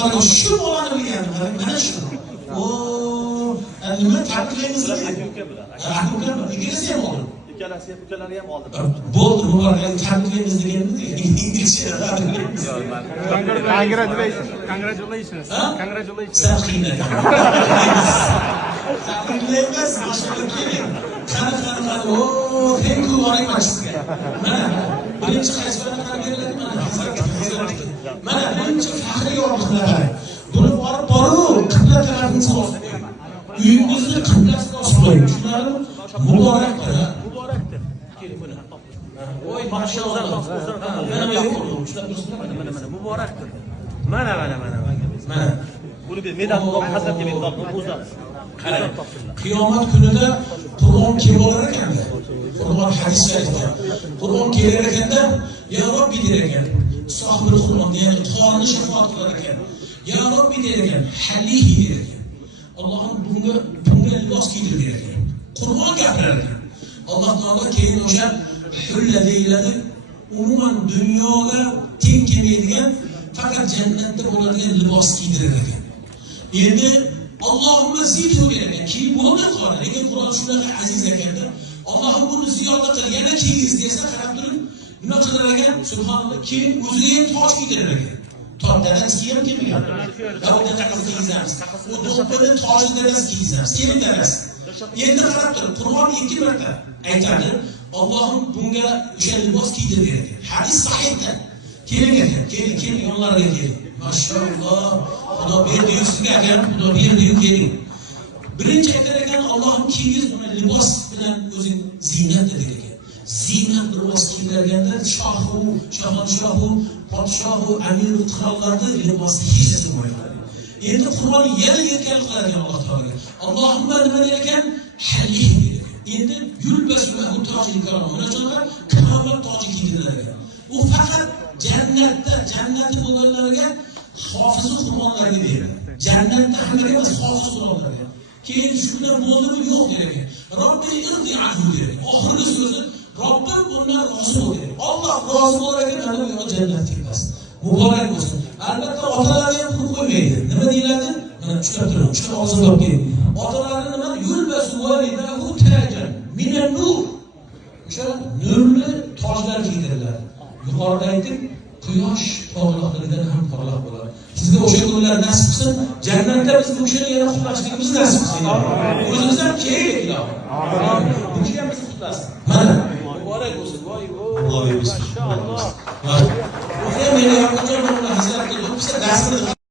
qarang, shu bolani bilgandim, mana shu. Nima tabriklaymiz? Aka-uka bular. Aka-uka, ikkalasi ham oldi. Ikkalasi ham, ukalari ham oldi. Bo'ldi, muborak, tabriklaymiz deganmiz, inglizcha. Congratulations. Sal qiynal. Tabriklaymiz, mashallah keling. Qani, thank you very much sizga. Mana birinchi qaysilarga qarab beriladi, mana birinchi faxriy yorliqlar. Buni borib qibla tarafini olib. Uyingizni qiblasiga osib qo'ying. Tushunarlimi? Muborakdir. Muborakdir. Keling buni Voy, mashallah. Mana mana muborakdir. Mana. Buni bir medal hazratga medal o'zamiz. Qarang, qiyomat kunida Qur'on kelib olar ekanda. Qur'on hadis sharifda. Qur'on kelar ekanda, ya Robbi der ekan. Sohibul Qur'on ya'ni qorni shafoat qilar ekan. Ya Robbi der ekan, halihi der ekan. Allohim bunga libos kiydirib ber ekan. Qur'on gapirar ekan. Alloh taolo keyin o'sha hulla deyiladi. Umuman dunyoda teng kelmaydigan, faqat jannatda bo'ladigan libos kiydirar ekan. Endi Allohimma zidhu der ekan. Keyin bo'ldi qora. Lekin Qur'on shunaqa aziz ekanda, Allohim buni ziyoda qil, yana kiygiz desa qarab turing. Nima qilar ekan? Subhanalloh, keyin o'ziga ham toj kiydirar ekan. Toj dadasi kiyib kelmagan. Davudda taqasi kiygizamiz. U do'ppini tojni dadasi kiygizamiz. Keling dadasi. Endi qarab turing, Qur'on 2 marta aytadi. Allohim bunga o'sha libos kiydirib ber ekan. Hadis sahihda. Keling ekan, keling yonlariga keling. Mashallah. Xudo berdi sizga ekan, Xudo berdi keling. Birinchi aytar ekan, Allohim kiygiz uni libos bilan o'zing ziynat der ekan. Ziynat libos kiydirganda shohu, podshohu, amir qirollarning libosi hech narsa bo'lmaydi. Endi Qur'on yana yetgan qilar ekan Alloh taolaga. Allohimma nima der ekan? Halih der ekan. Endi yulbasu lahu tojil karom. Mana shunaqa karomat toji kiydirar ekan. U faqat jannati bo'lganlarga hofiz Qur'onlarga beriladi. Jannatda hammaga emas, hofiz Qur'onlarga. Keyin shundan bo'ldimi yo'q der ekan. Robbi irdi anhu der. Oxirgi so'zi Robbim bundan rozi bo'ldi. Alloh rozi bo'lar ekan, ana bu jannatga kiradi. Muborak bo'lsin. Albatta otalarga ham pul qo'ymaydi. Nima deyiladi? Mana ushlab turing, ushlab og'zini toping. Otalarni nima? Yulbasu validahu tajan minan nur. O'sha nurli tojlar kiydiriladi. Yuqorida aytib, quyosh porloqligidan ham porloq bo'ladi. Sizga o'sha kunlar nasib qilsin, jannatda biz o'shani yana qutlashligimiz nasib qilsin. O'zingiz ham keling, ilohim. Amin. Bunga ham biz qutlasin. Mana muborak bo'lsin. Voy, mashallah. O'zi meni yoqqa jo'nab hazratga o'tsa dasini